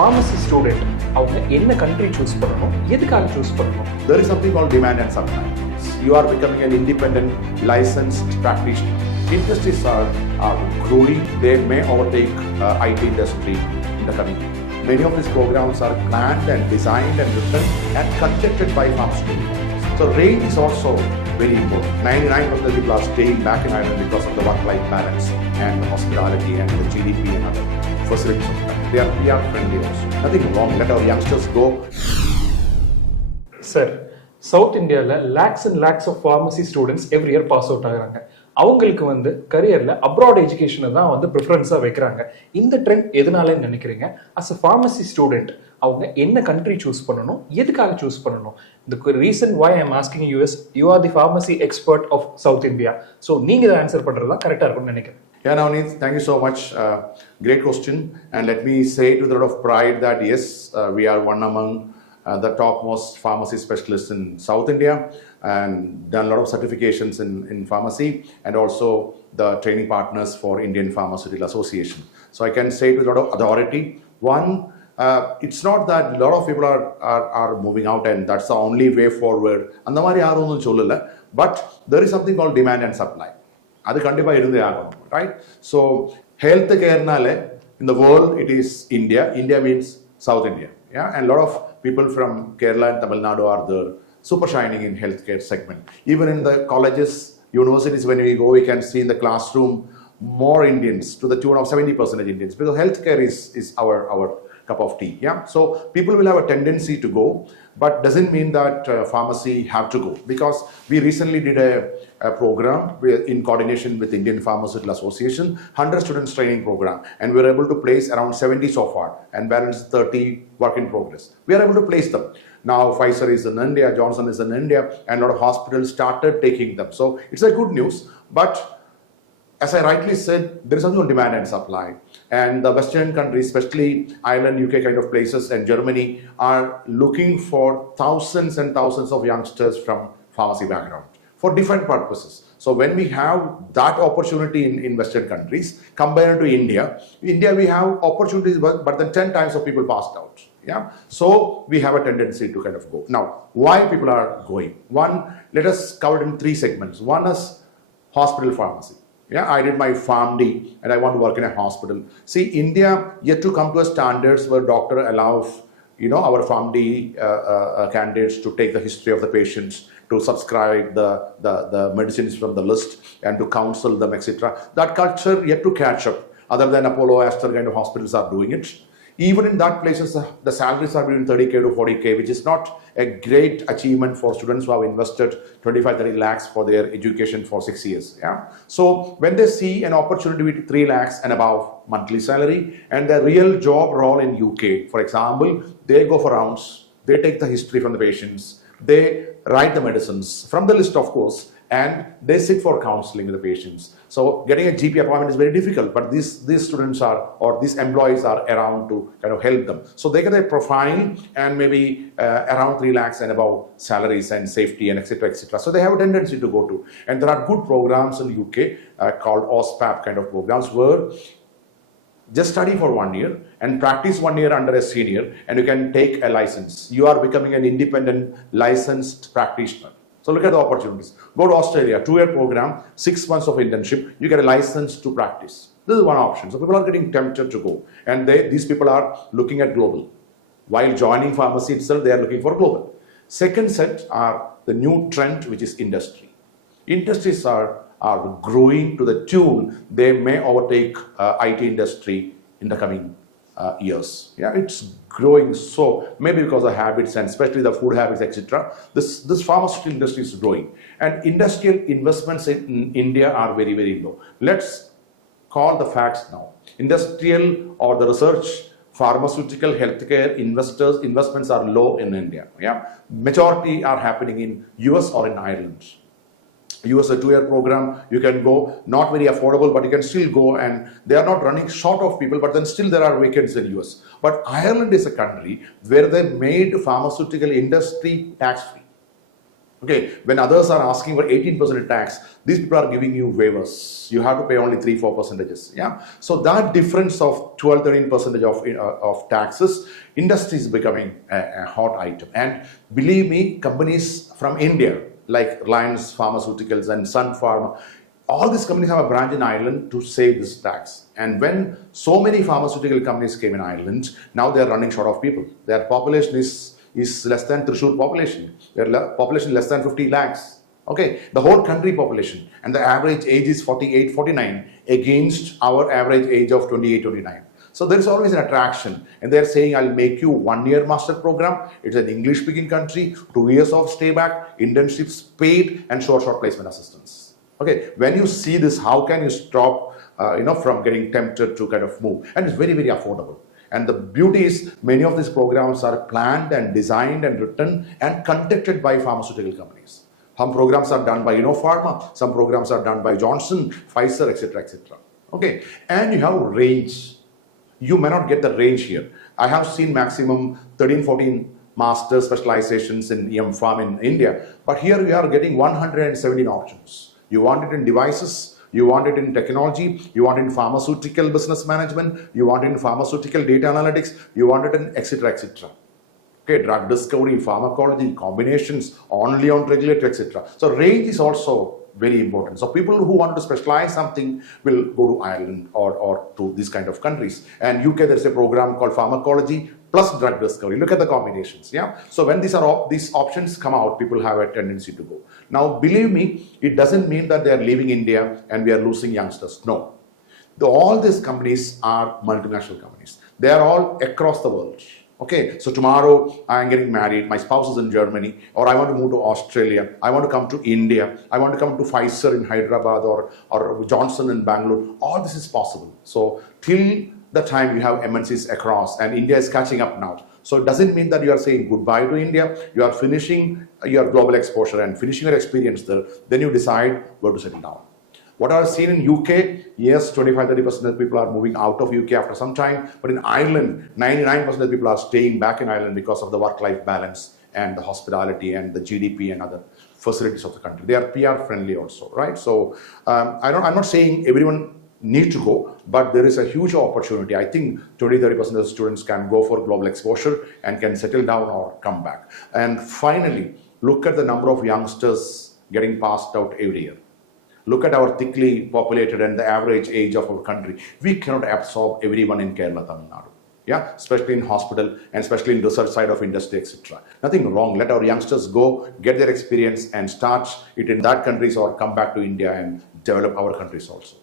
pharmacy student அவங்க என்ன country choose பண்ணணும், எதுக்காக choose பண்ணணும்? There is something called demand and supply. You are becoming an independent licensed practitioner. Industries are growing. They may overtake IT industry in the coming years. Many of these programs are planned and designed and written and conducted by pharmaceutical companies. So range is also very important. 99% of people are staying back in Ireland because of the work-life balance and the hospitality and the GDP and other facilities of the country. They are PR friendly also. Nothing wrong. Let our youngsters go. Sir, South Indiaல lakhs and lakhs of pharmacy students every year pass out ஆகுறாங்க. அவங்களுக்கு வந்து கரியர்ல abroad எஜுகேஷனை தான் வந்து ப்ரிஃபரன்ஸா வைக்கிறாங்க. இந்த trend எதனாலன்னு நினைக்கிறீங்க? அஸ் அ ஃபார்மசி ஸ்டூடெண்ட் அவங்க என்ன கண்ட்ரி சூஸ் பண்ணணும், எதுக்காக சூஸ் பண்ணணும்? The reason why I am asking you is you are the pharmacy expert of South India. So நீங்க இதை ஆன்சர் பண்றதா கரெக்டா இருக்கும்னு நினைக்கிறேன். Yeah, Navneet, thank you so much. Great question. And let me say it with a lot of pride that yes, we are one among the topmost pharmacy specialists in South India and done a lot of certifications in pharmacy and also the training partners for Indian Pharmaceutical Association. So I can say it with a lot of authority. One, it's not that a lot of people are moving out and that's the only way forward. But there is something called demand and supply. Right? So health care in the world it is India. India means South India. Yeah, and a lot of people from Kerala and Tamil Nadu are there, super shining in healthcare segment. Even in the colleges, universities, when we go, we can see in the classroom more Indians to the tune of 70% Indians because healthcare is our cup of tea. Yeah, so people will have a tendency to go, but doesn't mean that pharmacy have to go because we recently did a program in coordination with Indian Pharmaceutical Association, 100 students training program, and we were able to place around 70 so far and balance 30 work in progress. We are able to place them. Now Pfizer is in India, Johnson is in India, and a lot of hospitals started taking them. So it's a good news, but as I rightly said, there is also demand and supply. And the Western countries, especially Ireland, UK kind of places, and Germany, are looking for thousands and thousands of youngsters from pharmacy background for different purposes. So when we have that opportunity in Western countries, compared to India we have opportunities, but then 10 times of people passed out. Yeah, so we have a tendency to kind of go. Now, why people are going? One, let us cover it in 3 segments. One is hospital pharmacy. Yeah, I did my PharmD and I want to work in a hospital. See, India yet to come to a standards where doctor allows, our PharmD candidates to take the history of the patients, to subscribe the medicines from the list and to counsel them, etc. That culture yet to catch up. Other than Apollo, Aster kind of hospitals are doing it. Even in that places, the salaries are between 30k to 40k, which is not a great achievement for students who have invested 25-30 lakhs for their education for 6 years. Yeah. So when they see an opportunity with 3 lakhs and above monthly salary and the real job role in UK, for example, they go for rounds, they take the history from the patients, they write the medicines from the list, of course, and they sit for counseling with the patients. So getting a GP appointment is very difficult, but these students or these employees are around to kind of help them. So they get a profile and maybe around 3 lakhs and above salaries and safety and etc. etc. So they have a tendency to go to. And there are good programs in UK called OSPAP kind of programs where just study for 1 year and practice 1 year under a senior and you can take a license. You are becoming an independent licensed practitioner. So look at the opportunities. Go to Australia, 2-year program, 6 months of internship, you get a license to practice. This is one option. So people are getting tempted to go. And these people are looking at global. While joining pharmacy itself, they are looking for global. Second set are the new trend, which is industry. Industries are growing to the tune they may overtake IT industry in the coming years. Yeah, it's growing so maybe because of habits and especially the food habits, etc. This pharmaceutical industry is growing and industrial investments in India are very, very low. Let's call the facts now. Industrial or the research, pharmaceutical, healthcare investments are low in India. Yeah, majority are happening in US or in Ireland. US a 2-year program, you can go, not very affordable, but you can still go and they are not running short of people, but then still there are vacancies in US. But Ireland is a country where they made pharmaceutical industry tax-free. Okay, when others are asking for 18% tax, these people are giving you waivers. You have to pay only 3-4 percentages. Yeah, so that difference of 12-13% of taxes, industry is becoming a hot item. And believe me, companies from India like Reliance Pharmaceuticals and Sun Pharma, all these companies have a branch in Ireland to save this tax. And when so many pharmaceutical companies came in Ireland, now they are running short of people. Their population is less than Thrissur population. Their population less than 50 lakhs. Okay, the whole country population, and the average age is 48, 49 against our average age of 28, 29. So there is always an attraction, and they're saying, I'll make you 1-year master program. It's an English speaking country, 2 years of stay back, internships paid, and short placement assistance. Okay, when you see this, how can you stop from getting tempted to kind of move? And it's very, very affordable. And the beauty is many of these programs are planned and designed and written and conducted by pharmaceutical companies. Some programs are done by Pharma, some programs are done by Johnson, Pfizer, etc., etc. Okay, and you have range. You may not get the range here. I have seen maximum 13, 14 master specializations in Pharm in India, but here we are getting 117 options. You want it in devices, you want it in technology, you want it in pharmaceutical business management, you want it in pharmaceutical data analytics, you want it in etc. etc. Okay, drug discovery, pharmacology, combinations, only on regulatory, etc. So range is also very important. So people who want to specialize something will go to Ireland or to these kind of countries. And UK, there's a program called pharmacology plus drug discovery. Look at the combinations. Yeah. So when these options come out, people have a tendency to go. Now, believe me, it doesn't mean that they are leaving India and we are losing youngsters. No. All these companies are multinational companies. They are all across the world. Okay, so tomorrow I am getting married, my spouse is in Germany, or I want to move to Australia, I want to come to India, I want to come to Pfizer in Hyderabad or Johnson in Bangalore. All this is possible. So till the time you have MNCs across, and India is catching up now. So it doesn't mean that you are saying goodbye to India, you are finishing your global exposure and finishing your experience there, then you decide where to settle down. What I've seen in UK, yes, 25-30% of people are moving out of UK after some time, but in Ireland, 99% of people are staying back in Ireland because of the work-life balance and the hospitality and the GDP and other facilities of the country. They are PR friendly also, right? So I'm not saying everyone need to go, but there is a huge opportunity. I think 20-30% of students can go for global exposure and can settle down or come back. And finally, look at the number of youngsters getting passed out every year. Look at our thickly populated and the average age of our country. We cannot absorb everyone in Kerala, Tamil Nadu. Yeah, especially in hospital and especially in research side of industry, etc. Nothing wrong. Let our youngsters go, get their experience and start it in that countries or come back to India and develop our countries also.